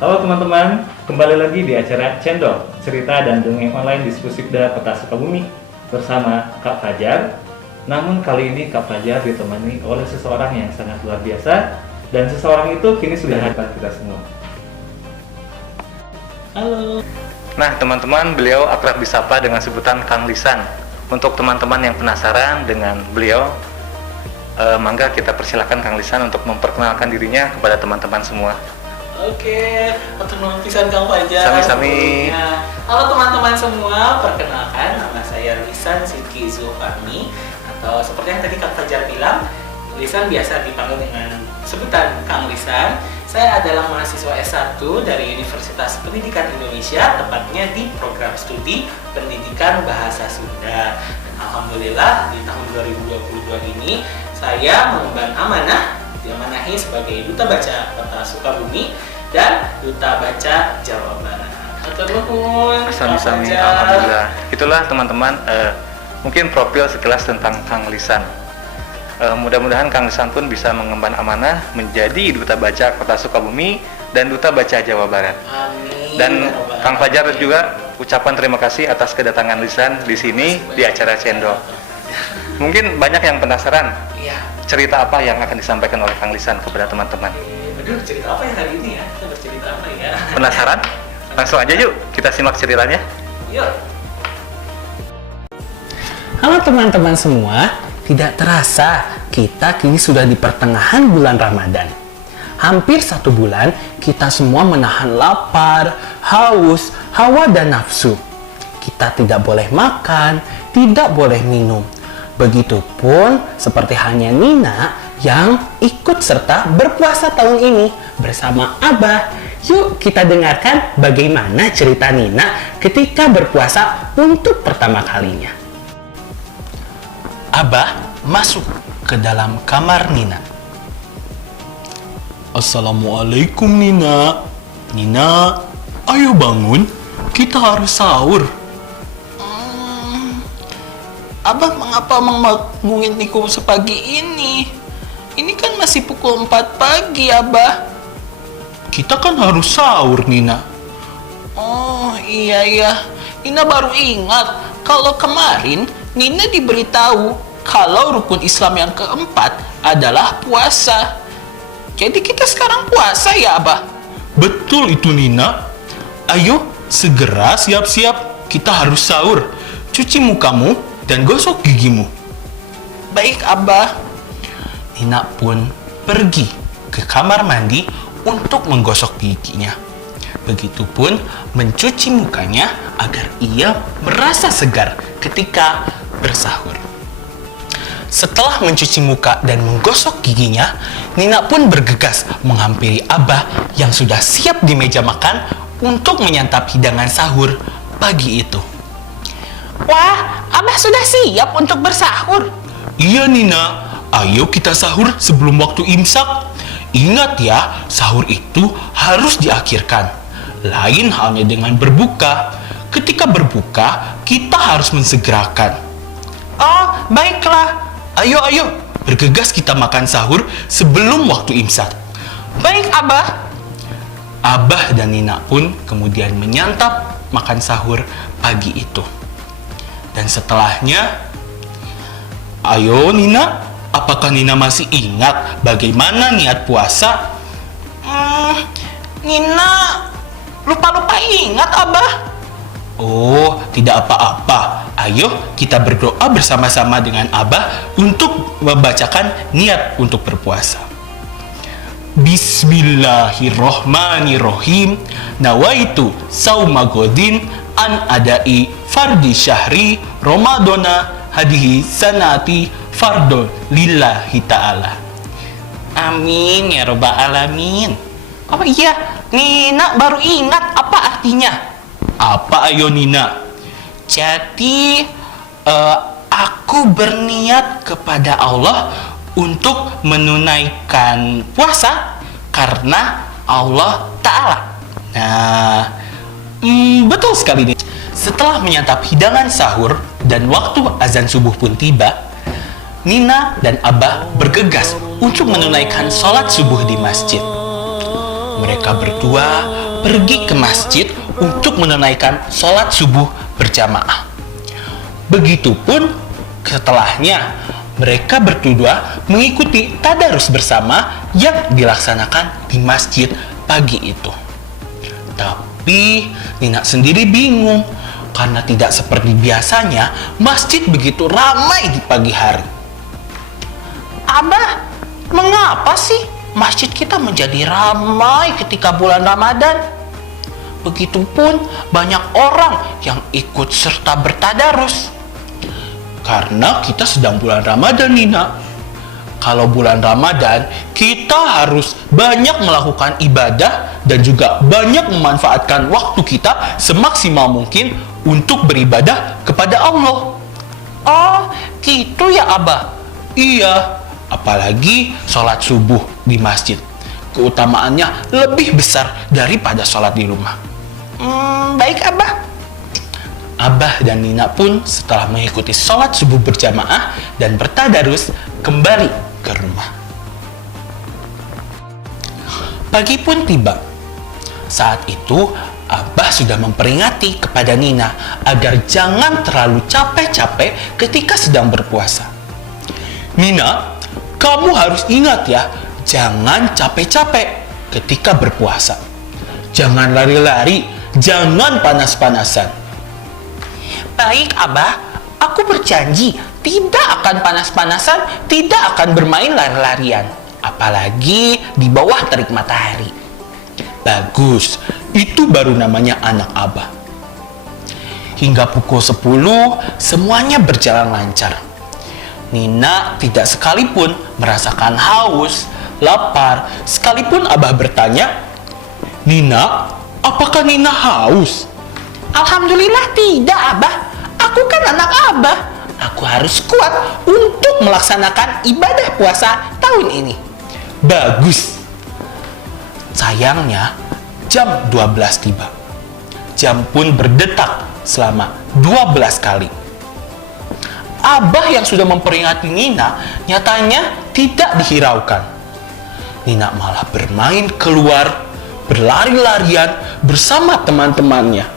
Halo teman-teman, kembali lagi di acara Cendol, cerita dan dongeng online Dispusibda Kota Sukabumi bersama Kak Fajar. Namun kali ini Kak Fajar ditemani oleh seseorang yang sangat luar biasa, dan seseorang itu kini sudah hadapan kita semua. Halo. Nah teman-teman, beliau akrab disapa dengan sebutan Kang Lisan. Untuk teman-teman yang penasaran dengan beliau, mangga kita persilakan Kang Lisan untuk memperkenalkan dirinya kepada teman-teman semua. Oke, untuk pisan Kang Fajar. Sami-sami. Halo teman-teman semua, perkenalkan nama saya Lisan Sidki Zulkarni, atau seperti yang tadi Kang Fajar bilang, Lisan biasa dipanggil dengan sebutan Kang Lisan. Saya adalah mahasiswa S1 dari Universitas Pendidikan Indonesia, tepatnya di program studi Pendidikan Bahasa Sunda. Dan alhamdulillah di tahun 2022 ini saya mengemban amanah, diamanahi sebagai Duta Baca Kota Sukabumi dan Duta Baca Jawa Barat. Hatur nuhun. Sami-sami, alhamdulillah. Itulah teman-teman, mungkin profil sekilas tentang Kang Lisan. Mudah-mudahan Kang Lisan pun bisa mengemban amanah menjadi Duta Baca Kota Sukabumi dan Duta Baca Jawa Barat. Amin. Dan Kang Fajar juga ucapan terima kasih atas kedatangan Lisan di sini di acara Cendol. Mungkin banyak yang penasaran, Iya. cerita apa yang akan disampaikan oleh Kang Lisan kepada teman-teman. Aduh, cerita apa ya hari ini ya? Kita bercerita apa ya? Penasaran? Langsung aja yuk, kita simak ceritanya. Yuk. Halo teman-teman semua, tidak terasa kita kini sudah di pertengahan bulan Ramadan. Hampir 1 bulan kita semua menahan lapar, haus, hawa dan nafsu. Kita tidak boleh makan, tidak boleh minum. Begitupun seperti hanya Nina yang ikut serta berpuasa tahun ini bersama Abah. Yuk kita dengarkan bagaimana cerita Nina ketika berpuasa untuk pertama kalinya. Abah masuk ke dalam kamar Nina. Assalamualaikum Nina. Nina, ayo bangun. Kita harus sahur. Abah mengapa mengganggu sepagi ini? Ini kan masih pukul 4 pagi, Abah. Kita kan harus sahur, Nina. Oh, iya. Nina baru ingat kalau kemarin Nina diberitahu kalau rukun Islam yang keempat adalah puasa. Jadi kita sekarang puasa ya, Abah? Betul itu, Nina. Ayo, segera siap-siap. Kita harus sahur. Cuci mukamu dan gosok gigimu. Baik, Abah. Nina pun pergi ke kamar mandi untuk menggosok giginya. Begitupun mencuci mukanya agar ia merasa segar ketika bersahur. Setelah mencuci muka dan menggosok giginya, Nina pun bergegas menghampiri Abah yang sudah siap di meja makan untuk menyantap hidangan sahur pagi itu. Wah, Abah sudah siap untuk bersahur. Iya Nina, ayo kita sahur sebelum waktu imsak. Ingat ya, sahur itu harus diakhirkan. Lain halnya dengan berbuka. Ketika berbuka, kita harus mensegerakan. Oh, baiklah. Ayo, bergegas kita makan sahur sebelum waktu imsak. Baik, Abah. Abah dan Nina pun kemudian menyantap makan sahur pagi itu. Dan setelahnya, ayo Nina, apakah Nina masih ingat bagaimana niat puasa? Nina lupa ingat, Abah. Oh, tidak apa-apa. Ayo kita berdoa bersama-sama dengan Abah untuk membacakan niat untuk berpuasa. Bismillahirrohmanirrohim. Nawaitu sauma godin an adai fardi syahri Ramadana hadihi sanati fardun lillahi ta'ala. Amin ya robbal alamin. Oh iya, Nina baru ingat apa artinya. Apa ayo Nina? Jadi aku berniat kepada Allah untuk menunaikan puasa karena Allah Ta'ala. Nah, betul sekali nih. Setelah menyantap hidangan sahur dan waktu azan subuh pun tiba, Nina dan Abah bergegas untuk menunaikan sholat subuh di masjid. Mereka berdua pergi ke masjid untuk menunaikan sholat subuh berjamaah. Begitupun setelahnya, mereka berdua mengikuti tadarus bersama yang dilaksanakan di masjid pagi itu. Tapi Nina sendiri bingung karena tidak seperti biasanya masjid begitu ramai di pagi hari. Abah, mengapa sih masjid kita menjadi ramai ketika bulan Ramadan? Begitupun banyak orang yang ikut serta bertadarus. Karena kita sedang bulan Ramadan, Nina. Kalau bulan Ramadan, kita harus banyak melakukan ibadah dan juga banyak memanfaatkan waktu kita semaksimal mungkin untuk beribadah kepada Allah. Oh, gitu ya, Abah? Iya, apalagi sholat subuh di masjid. Keutamaannya lebih besar daripada sholat di rumah. Baik, Abah. Abah dan Nina pun setelah mengikuti sholat subuh berjamaah dan bertadarus kembali ke rumah. Pagi pun tiba. Saat itu Abah sudah memperingati kepada Nina agar jangan terlalu capek-capek ketika sedang berpuasa. Nina, kamu harus ingat ya, jangan capek-capek ketika berpuasa. Jangan lari-lari, jangan panas-panasan. Baik, Abah, aku berjanji tidak akan panas-panasan, tidak akan bermain lari-larian, apalagi di bawah terik matahari. Bagus, itu baru namanya anak Abah. Hingga pukul 10, semuanya berjalan lancar. Nina tidak sekalipun merasakan haus, lapar, sekalipun Abah bertanya, Nina, apakah Nina haus? Alhamdulillah tidak, Abah. Aku kan anak Abah. Aku harus kuat untuk melaksanakan ibadah puasa tahun ini. Bagus. Sayangnya, jam 12 tiba. Jam pun berdetak selama 12 kali. Abah yang sudah memperingati Nina nyatanya tidak dihiraukan. Nina malah bermain keluar, berlari-larian bersama teman-temannya.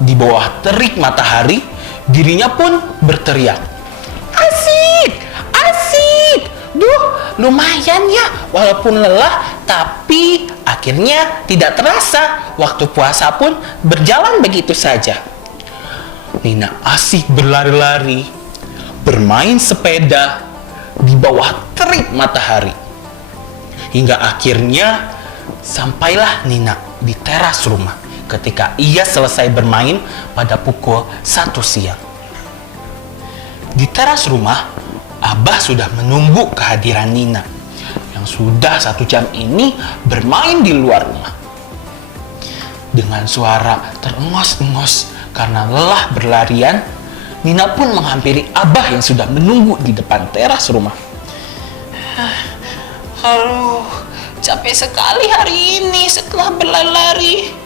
Di bawah terik matahari, dirinya pun berteriak, "Asik! Asik! Duh, lumayan ya, walaupun lelah, tapi akhirnya tidak terasa. Waktu puasa pun berjalan begitu saja." Nina asik berlari-lari, bermain sepeda di bawah terik matahari. Hingga akhirnya sampailah Nina di teras rumah ketika ia selesai bermain pada pukul 1 siang. Di teras rumah, Abah sudah menunggu kehadiran Nina yang sudah 1 jam ini bermain di luar rumah. Dengan suara terengos-engos karena lelah berlarian, Nina pun menghampiri Abah yang sudah menunggu di depan teras rumah. Aduh, capek sekali hari ini setelah berlari-lari.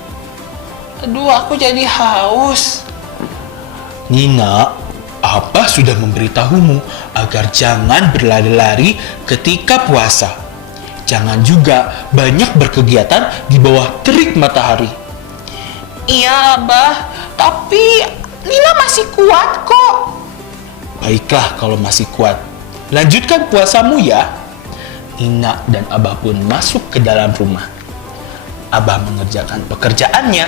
Aduh, aku jadi haus. Nina, Abah sudah memberitahumu agar jangan berlari-lari ketika puasa. Jangan juga banyak berkegiatan di bawah terik matahari. Iya, Abah, tapi Nina masih kuat kok. Baiklah kalau masih kuat. Lanjutkan puasamu ya. Nina dan Abah pun masuk ke dalam rumah. Abah mengerjakan pekerjaannya,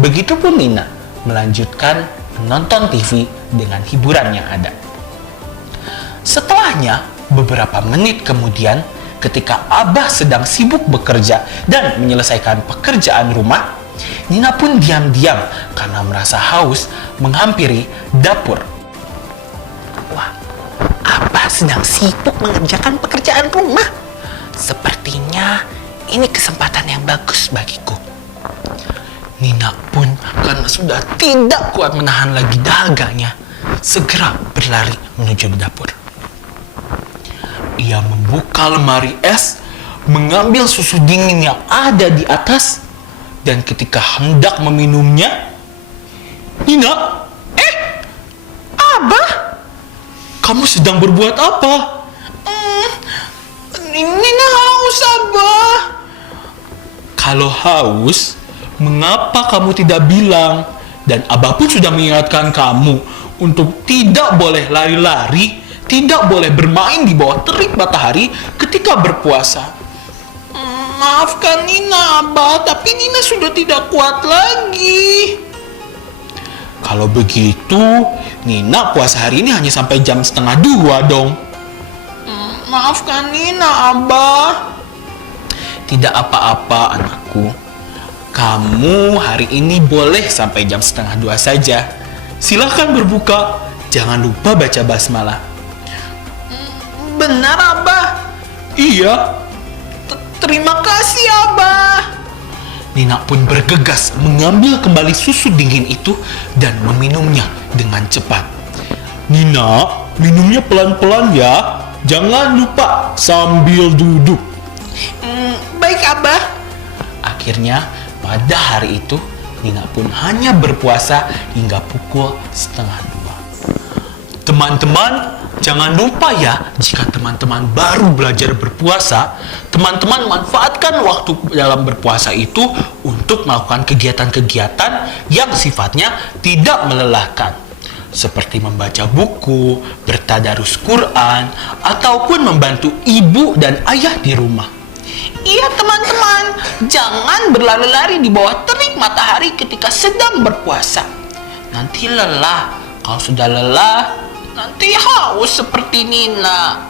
begitupun Nina melanjutkan menonton TV dengan hiburan yang ada. Setelahnya, beberapa menit kemudian, ketika Abah sedang sibuk bekerja dan menyelesaikan pekerjaan rumah, Nina pun diam-diam karena merasa haus menghampiri dapur. Wah, Abah sedang sibuk mengerjakan pekerjaan rumah. Sepertinya ini kesempatan yang bagus bagiku. Nina pun karena sudah tidak kuat menahan lagi dahaganya, segera berlari menuju dapur. Ia membuka lemari es, mengambil susu dingin yang ada di atas, dan ketika hendak meminumnya, Nina, Abah, kamu sedang berbuat apa? Nina haus, Abah. Kalau haus, Mengapa kamu tidak bilang? Dan Abah pun sudah mengingatkan kamu untuk tidak boleh lari-lari, tidak boleh bermain di bawah terik matahari ketika berpuasa. Maafkan Nina, Abah, tapi Nina sudah tidak kuat lagi. Kalau begitu, Nina puasa hari ini hanya sampai jam 1:30 dong. Maafkan Nina, Abah. Tidak apa-apa, anakku. Kamu hari ini boleh sampai jam 1:30 saja. Silahkan berbuka. Jangan lupa baca basmalah. Benar, Abah? Iya. Terima kasih, Abah. Nina pun bergegas mengambil kembali susu dingin itu dan meminumnya dengan cepat. Nina, minumnya pelan-pelan ya. Jangan lupa sambil duduk. Baik, Abah. Akhirnya, pada hari itu, Nina pun hanya berpuasa hingga pukul 1:30. Teman-teman, jangan lupa ya, jika teman-teman baru belajar berpuasa, teman-teman manfaatkan waktu dalam berpuasa itu untuk melakukan kegiatan-kegiatan yang sifatnya tidak melelahkan. Seperti membaca buku, bertadarus Quran, ataupun membantu ibu dan ayah di rumah. Iya teman-teman, jangan berlari-lari di bawah terik matahari ketika sedang berpuasa. Nanti lelah. Kalau sudah lelah, nanti haus seperti Nina.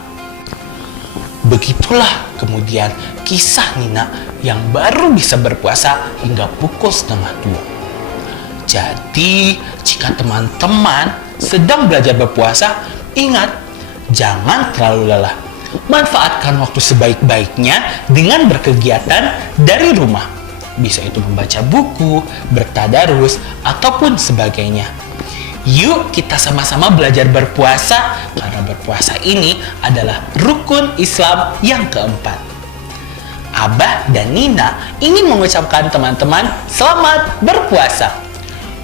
Begitulah kemudian kisah Nina yang baru bisa berpuasa hingga pukul 1:30. Jadi, jika teman-teman sedang belajar berpuasa, ingat, jangan terlalu lelah. Manfaatkan waktu sebaik-baiknya dengan berkegiatan dari rumah. Bisa itu membaca buku, bertadarus, ataupun sebagainya. Yuk kita sama-sama belajar berpuasa, karena berpuasa ini adalah rukun Islam yang keempat. Abah dan Nina ingin mengucapkan teman-teman selamat berpuasa.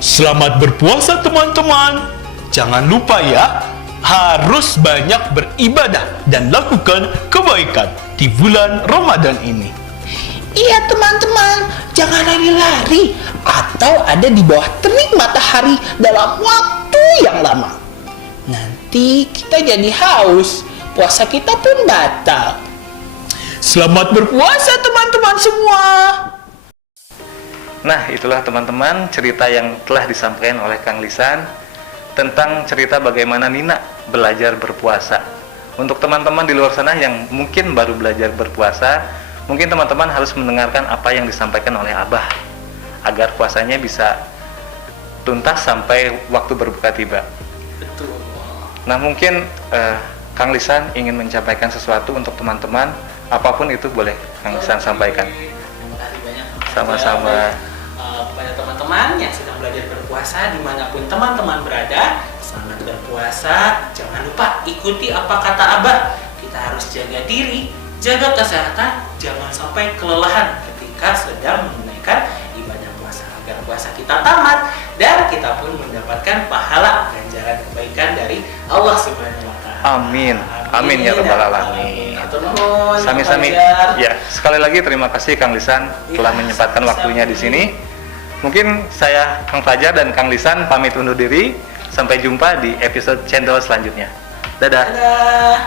Selamat berpuasa teman-teman. Jangan lupa ya, harus banyak beribadah dan lakukan kebaikan di bulan Ramadan ini. Iya teman-teman, jangan lari-lari atau ada di bawah terik matahari dalam waktu yang lama. Nanti kita jadi haus, puasa kita pun batal. Selamat berpuasa teman-teman semua. Nah, itulah teman-teman cerita yang telah disampaikan oleh Kang Lisan tentang cerita bagaimana Nina belajar berpuasa. Untuk teman-teman di luar sana yang mungkin baru belajar berpuasa, mungkin teman-teman harus mendengarkan apa yang disampaikan oleh Abah agar puasanya bisa tuntas sampai waktu berbuka tiba. Betul. Nah, mungkin Kang Lisan ingin menyampaikan sesuatu untuk teman-teman, apapun itu boleh Kang Lisan sampaikan. Terima kasih banyak. Sama-sama. Kepada teman-teman yang sedang belajar berpuasa dimanapun teman-teman berada, selamat berpuasa. Jangan lupa ikuti apa kata Abah. Kita harus jaga diri, jaga kesehatan, jangan sampai kelelahan ketika sedang menunaikan ibadah puasa, agar puasa kita tamat dan kita pun mendapatkan pahala ganjaran kebaikan dari Allah Subhanahu wa Ta'ala. Amin. Amin ya rabbal alamin. Hatur nuhun, Sami-sami. Kang Fajar. Ya, sekali lagi terima kasih Kang Lisan telah menyempatkan waktunya di sini. Mungkin saya Kang Fajar dan Kang Lisan pamit undur diri. Sampai jumpa di episode Cendol selanjutnya. Dadah. Dadah.